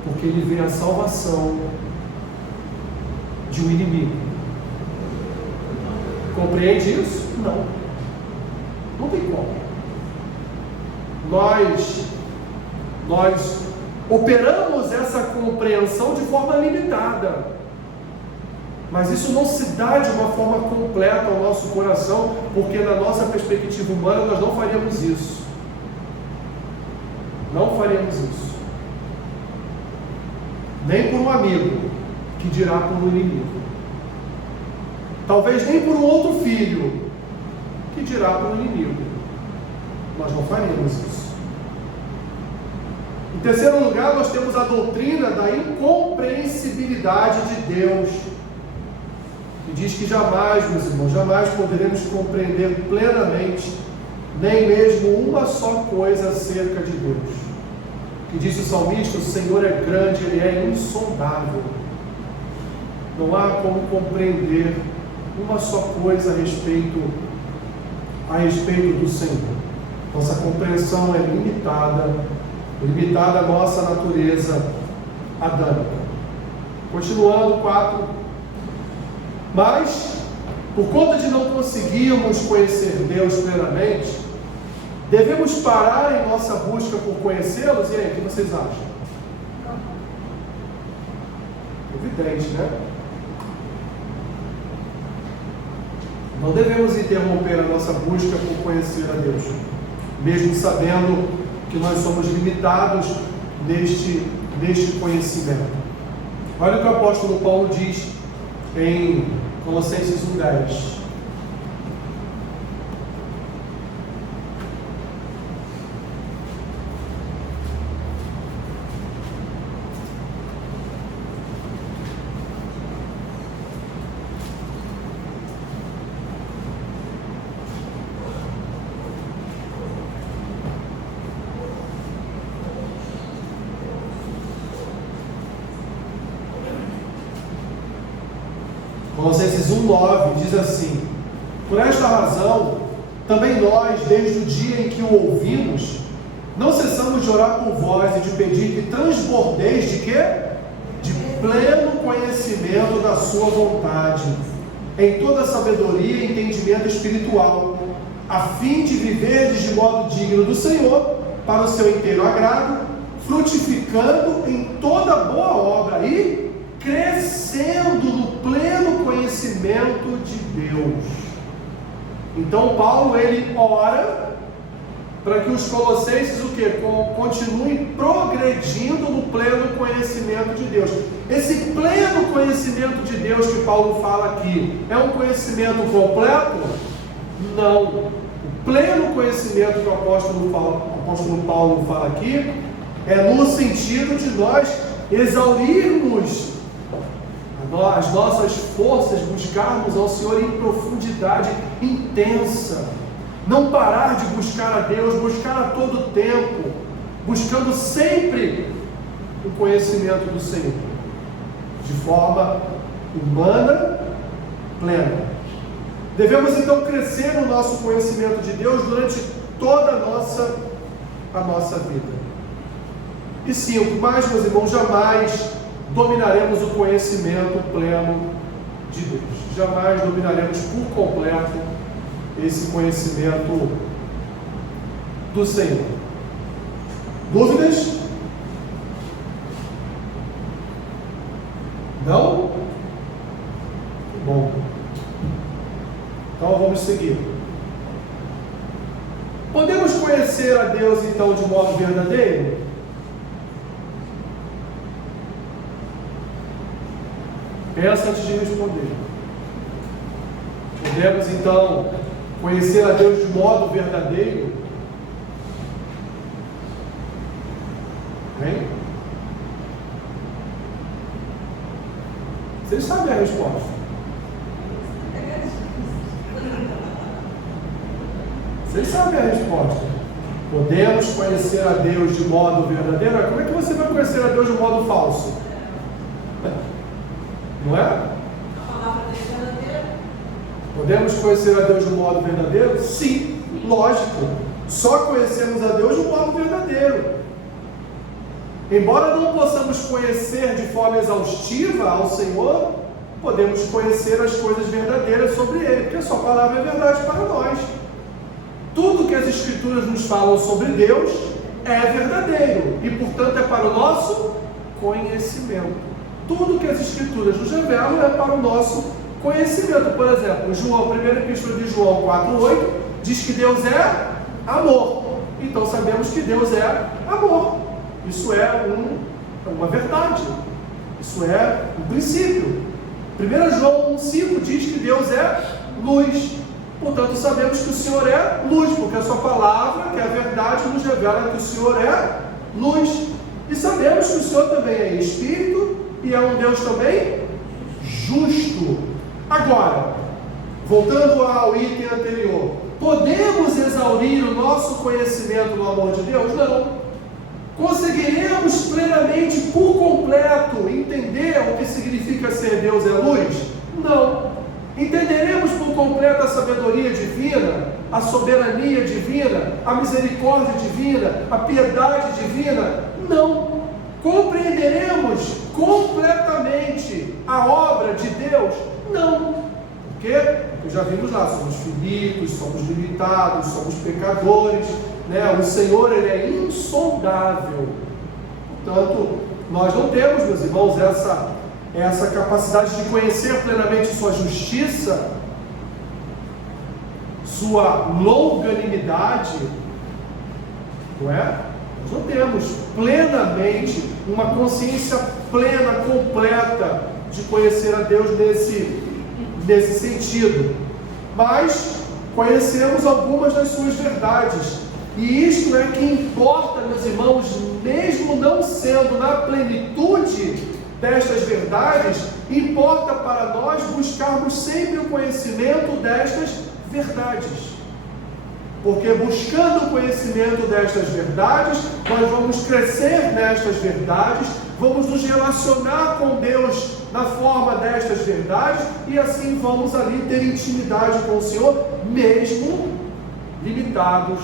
porque ele vê a salvação de um inimigo. Compreende isso? Não. Não tem como. Nós operamos essa compreensão de forma limitada. Mas isso não se dá de uma forma completa ao nosso coração, porque na nossa perspectiva humana nós não faríamos isso. Não faríamos isso. Nem por um amigo, que dirá por um inimigo. Talvez nem por um outro filho, que dirá por um inimigo. Nós não faríamos isso. Em terceiro lugar, nós temos a doutrina da incompreensibilidade de Deus. E diz que jamais, meus irmãos, jamais poderemos compreender plenamente nem mesmo uma só coisa acerca de Deus. Que disse o salmista: o Senhor é grande, Ele é insondável. Não há como compreender uma só coisa a respeito do Senhor. Nossa compreensão é limitada à nossa natureza adâmica. Continuando, 4. Mas, por conta de não conseguirmos conhecer Deus plenamente, devemos parar em nossa busca por conhecê-los. E aí, o que vocês acham? Evidente, né? Não devemos interromper a nossa busca por conhecer a Deus, mesmo sabendo que nós somos limitados neste conhecimento. Olha o que o apóstolo Paulo diz em Colossenses 1:10. Colossenses 1:9 diz assim: por esta razão, também nós, desde o dia em que o ouvimos, não cessamos de orar por vós e de pedir que transbordeis de quê? De pleno conhecimento da sua vontade, em toda sabedoria e entendimento espiritual, a fim de viverdes de modo digno do Senhor, para o seu inteiro agrado, frutificando em toda boa obra e crescendo no pleno conhecimento de Deus. Então Paulo, ele ora para que os colossenses o quê? Continuem progredindo no pleno conhecimento de Deus. Esse pleno conhecimento de Deus que Paulo fala aqui, é um conhecimento completo? Não. O pleno conhecimento que o apóstolo Paulo fala aqui é no sentido de nós exaurirmos as nossas forças, buscarmos ao Senhor em profundidade intensa, não parar de buscar a Deus, buscar a todo tempo, buscando sempre o conhecimento do Senhor, de forma humana, plena. Devemos então crescer no nosso conhecimento de Deus durante toda a nossa vida. E 5, mas, meus irmãos, jamais dominaremos o conhecimento pleno de Deus. Jamais dominaremos por completo esse conhecimento do Senhor. Dúvidas? Não? Bom. Então vamos seguir. Podemos conhecer a Deus então de modo verdadeiro? Pensa antes de responder. Podemos então Conhecer a Deus de modo verdadeiro. Hein? Vocês sabem a resposta. Vocês sabem a resposta. Podemos conhecer a Deus de modo verdadeiro? Como é que você vai conhecer a Deus de modo falso? Não é? A palavra dele é verdadeira. Podemos conhecer a Deus de modo verdadeiro? Sim, lógico. Só conhecemos a Deus de modo verdadeiro. Embora não possamos conhecer de forma exaustiva ao Senhor, podemos conhecer as coisas verdadeiras sobre Ele, porque a sua palavra é verdade para nós. Tudo que as Escrituras nos falam sobre Deus é verdadeiro e, portanto, é para o nosso conhecimento. Tudo que as Escrituras nos revelam é para o nosso conhecimento. Por exemplo, João, a primeira epístola de João 4,8 diz que Deus é amor. Então sabemos que Deus é amor. Isso é uma verdade. Isso é um princípio. 1 João 1,5 diz que Deus é luz. Portanto, sabemos que o Senhor é luz, porque a sua palavra, que é a verdade, nos revela que o Senhor é luz. E sabemos que o Senhor também é Espírito e é um Deus também justo. Agora, voltando ao item anterior, podemos exaurir o nosso conhecimento no amor de Deus? Não. Conseguiremos plenamente, por completo, entender o que significa ser Deus é luz? Não. Entenderemos por completo a sabedoria divina, a soberania divina, a misericórdia divina, a piedade divina? Não. Compreenderemos completamente a obra de Deus? Não. Por quê? Porque já vimos lá, somos finitos, somos limitados, somos pecadores, né? O Senhor, Ele é insondável. Portanto, nós não temos, meus irmãos, essa capacidade de conhecer plenamente sua justiça, sua longanimidade, não é? Nós não temos plenamente uma consciência plena, completa de conhecer a Deus nesse sentido, mas conhecemos algumas das suas verdades, e isto é que importa, meus irmãos, mesmo não sendo na plenitude destas verdades, importa para nós buscarmos sempre o conhecimento destas verdades, porque buscando o conhecimento destas verdades, nós vamos crescer nestas verdades, vamos nos relacionar com Deus na forma destas verdades, e assim vamos ali ter intimidade com o Senhor, mesmo limitados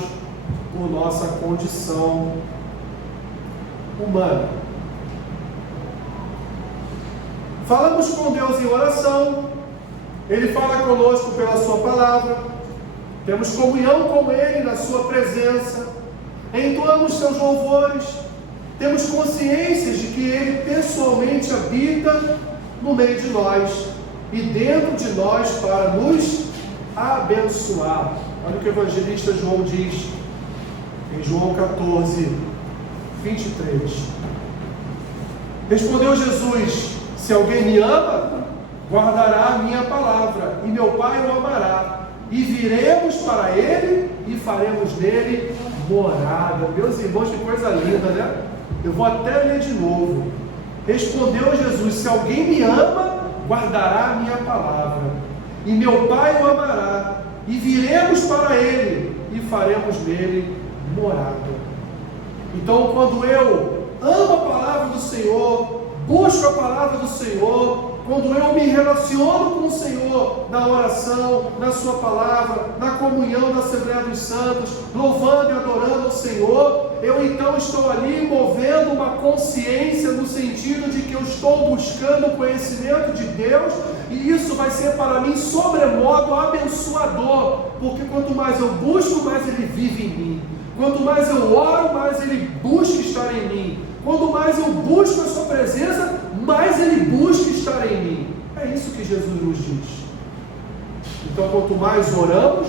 por nossa condição humana. Falamos com Deus em oração, Ele fala conosco pela sua palavra, temos comunhão com Ele na sua presença, entoamos seus louvores, temos consciência de que Ele pessoalmente habita no meio de nós e dentro de nós para nos abençoar. Olha o que o evangelista João diz em João 14, 23. Respondeu Jesus: se alguém me ama, guardará a minha palavra, e meu Pai o amará, e viremos para ele e faremos nele morada. Meus irmãos, que coisa linda, né? Eu vou até ler de novo. Respondeu Jesus: se alguém me ama, guardará a minha palavra, e meu Pai o amará, e viremos para ele e faremos nele morada. Então, quando eu amo a palavra do Senhor, busco a palavra do Senhor, quando eu me relaciono com o Senhor na oração, na sua palavra, na comunhão da Assembleia dos Santos, louvando e adorando ao Senhor, eu então estou ali movendo uma consciência no sentido de que eu estou buscando o conhecimento de Deus, e isso vai ser para mim sobremodo abençoador, porque quanto mais eu busco, mais Ele vive em mim. Quanto mais eu oro, mais Ele busca estar em mim. Quanto mais eu busco a sua presença, mais Ele busca estar em mim. É isso que Jesus nos diz. Então, quanto mais oramos,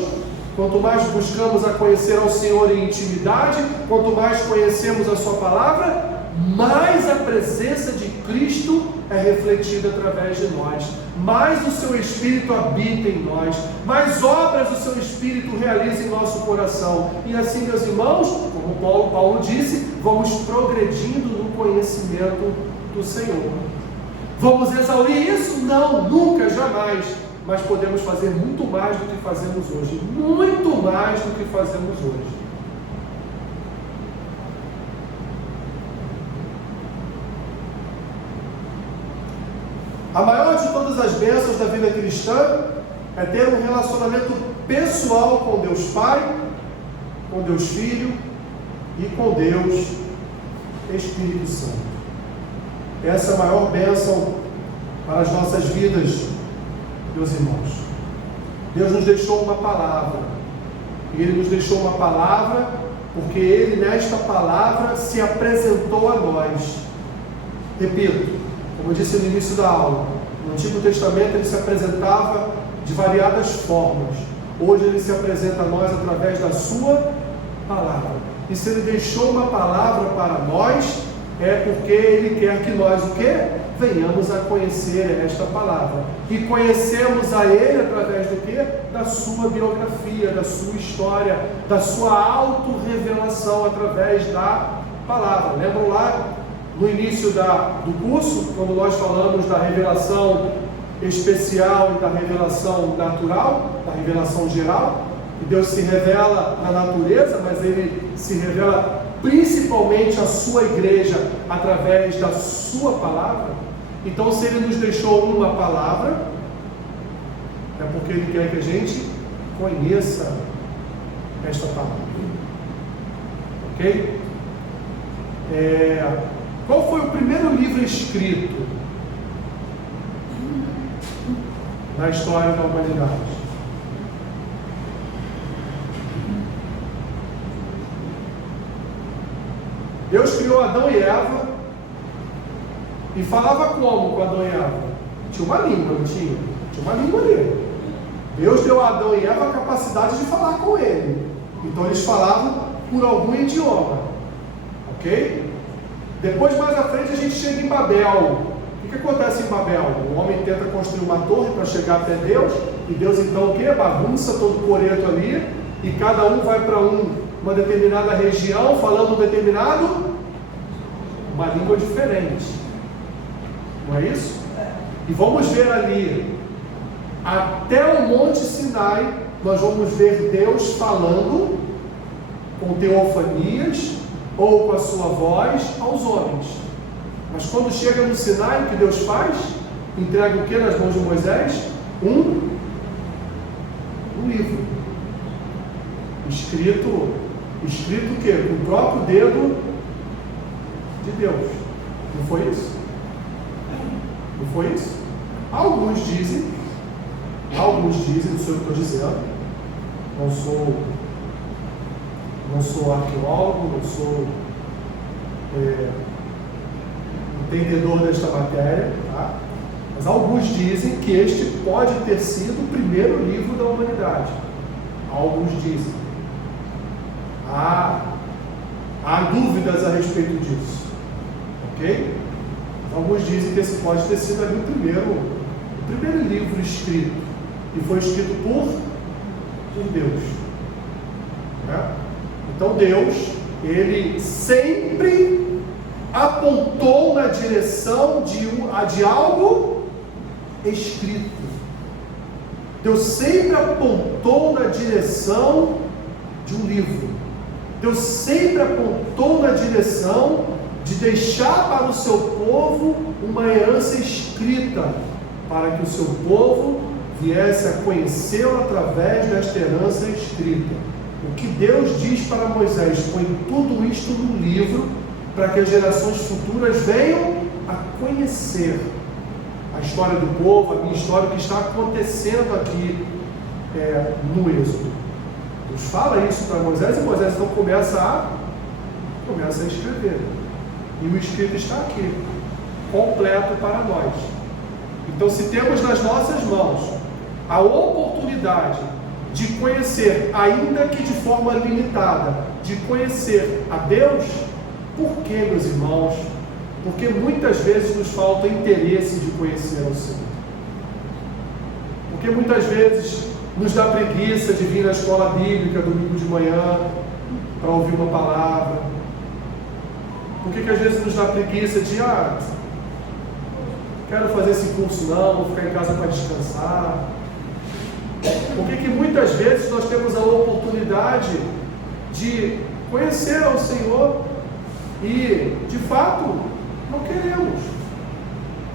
quanto mais buscamos a conhecer ao Senhor em intimidade, quanto mais conhecemos a sua palavra, mais a presença de Cristo é refletida através de nós, mais o seu Espírito habita em nós, mais obras o seu Espírito realiza em nosso coração. E assim, meus irmãos, como Paulo disse, vamos progredindo no conhecimento do Senhor. Vamos exaurir isso? Não, nunca, jamais. Mas podemos fazer muito mais do que fazemos hoje. Muito mais do que fazemos hoje. A maior de todas as bênçãos da vida cristã é ter um relacionamento pessoal com Deus Pai, com Deus Filho e com Deus Espírito Santo. Essa é a maior bênção para as nossas vidas, meus irmãos. Deus nos deixou uma palavra, e Ele nos deixou uma palavra porque Ele, nesta palavra, se apresentou a nós. Repito, como eu disse no início da aula, no Antigo Testamento Ele se apresentava de variadas formas. Hoje Ele se apresenta a nós através da sua palavra. E se Ele deixou uma palavra para nós, é porque Ele quer que nós o quê? Venhamos a conhecer esta palavra. E conhecemos a Ele através do quê? Da sua biografia, da sua história, da sua autorrevelação através da palavra. Lembram lá no início do curso, quando nós falamos da revelação especial e da revelação natural, da revelação geral, que Deus se revela na natureza, mas Ele se revela principalmente à sua igreja através da sua palavra. Então, se Ele nos deixou uma palavra, é porque Ele quer que a gente conheça esta palavra. Ok? Qual foi o primeiro livro escrito na história da humanidade? Deus criou Adão e Eva e falava como com Adão e Eva? Tinha uma língua, não tinha? Tinha uma língua dele. Deus deu a Adão e Eva a capacidade de falar com ele. Então eles falavam por algum idioma. Ok? Depois, mais à frente, a gente chega em Babel. O que acontece em Babel? O homem tenta construir uma torre para chegar até Deus, e Deus então o quê? Bagunça todo o coreto ali, e cada um vai para uma determinada região, falando uma língua diferente. Não é isso? E vamos ver ali, até o Monte Sinai, nós vamos ver Deus falando com teofanias, ou com a sua voz aos homens. Mas quando chega no Sinai, o que Deus faz? Entrega o que nas mãos de Moisés? Um livro. Escrito o quê? Com o próprio dedo de Deus. Não foi isso? Não foi isso? Alguns dizem, não sei o que estou dizendo, não sou arqueólogo, não sou entendedor desta matéria, tá? Mas alguns dizem que este pode ter sido o primeiro livro da humanidade. Alguns dizem. Há dúvidas a respeito disso, ok? Alguns dizem que esse pode ter sido ali o primeiro livro escrito, e foi escrito por Deus, né? Então Deus, Ele sempre apontou na direção de algo escrito. Deus sempre apontou na direção de um livro. Deus sempre apontou na direção de deixar para o seu povo uma herança escrita, para que o seu povo viesse a conhecê-lo através desta herança escrita. O que Deus diz para Moisés: põe tudo isto no livro, para que as gerações futuras venham a conhecer a história do povo, a minha história, o que está acontecendo aqui no Êxodo. Deus fala isso para Moisés, e Moisés então começa a escrever. E o escrito está aqui, completo para nós. Então, se temos nas nossas mãos a oportunidade de conhecer, ainda que de forma limitada, de conhecer a Deus, Por que, meus irmãos? Porque muitas vezes nos falta interesse de conhecer ao Senhor. Porque muitas vezes nos dá preguiça de vir na escola bíblica domingo de manhã para ouvir uma palavra. Por que às vezes nos dá preguiça de quero fazer esse curso não, vou ficar em casa para descansar? Por que muitas vezes nós temos a oportunidade de conhecer ao Senhor e, de fato, não queremos?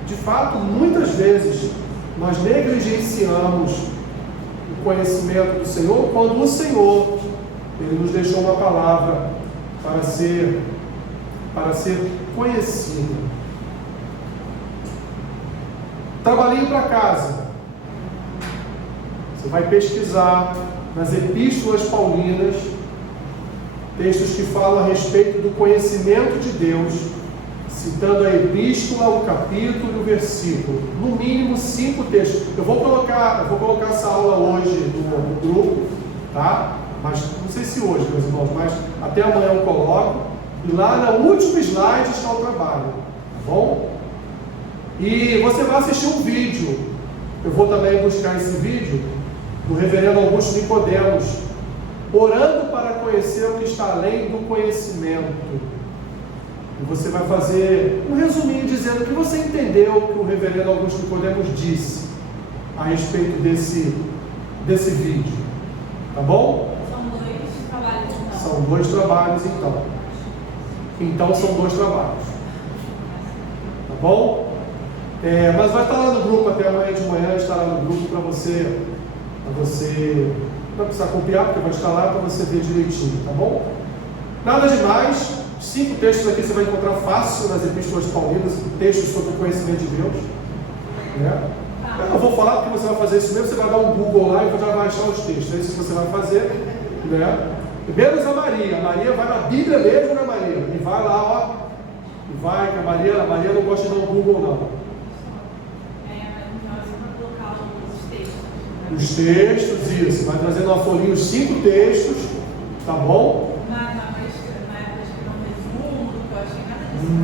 De fato, muitas vezes nós negligenciamos o conhecimento do Senhor quando o Senhor Ele nos deixou uma palavra para ser conhecida. Trabalhinho para casa. Você vai pesquisar nas epístolas paulinas textos que falam a respeito do conhecimento de Deus, citando a epístola, o capítulo e o versículo. No mínimo 5 textos. Eu vou colocar essa aula hoje no grupo, tá? Mas não sei se hoje, meus irmãos, mas até amanhã eu coloco. E lá no último slide está o trabalho, tá bom? E você vai assistir um vídeo. Eu vou também buscar esse vídeo do reverendo Augusto Nicodemos, orando para conhecer o que está além do conhecimento. E você vai fazer um resuminho dizendo que você entendeu o que o reverendo Augusto Nicodemos disse a respeito desse vídeo. Tá bom? São 2 trabalhos então. São 2 trabalhos então. Então são 2 trabalhos. Tá bom? Mas vai estar lá no grupo até amanhã de manhã, estará no grupo para você não precisar copiar, porque vai estar lá para você ver direitinho, tá bom? Nada demais. 5 textos aqui você vai encontrar fácil nas epístolas paulinas, textos sobre o conhecimento de Deus. Né? Eu não vou falar porque você vai fazer isso mesmo, você vai dar um Google lá e já vai achar os textos. É isso que você vai fazer. Né? Menos a Maria. A Maria vai na Bíblia mesmo, né, Maria? E vai lá, e vai, que a Maria não gosta de dar um Google, não. Os textos, isso. Vai trazendo uma folhinha, os 5 textos, tá bom?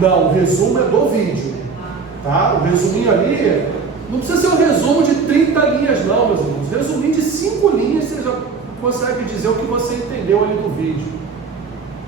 Não, o resumo é do vídeo, tá? O resuminho ali, não precisa ser um resumo de 30 linhas não, meus irmãos. Resuminho de 5 linhas, você já consegue dizer o que você entendeu ali do vídeo.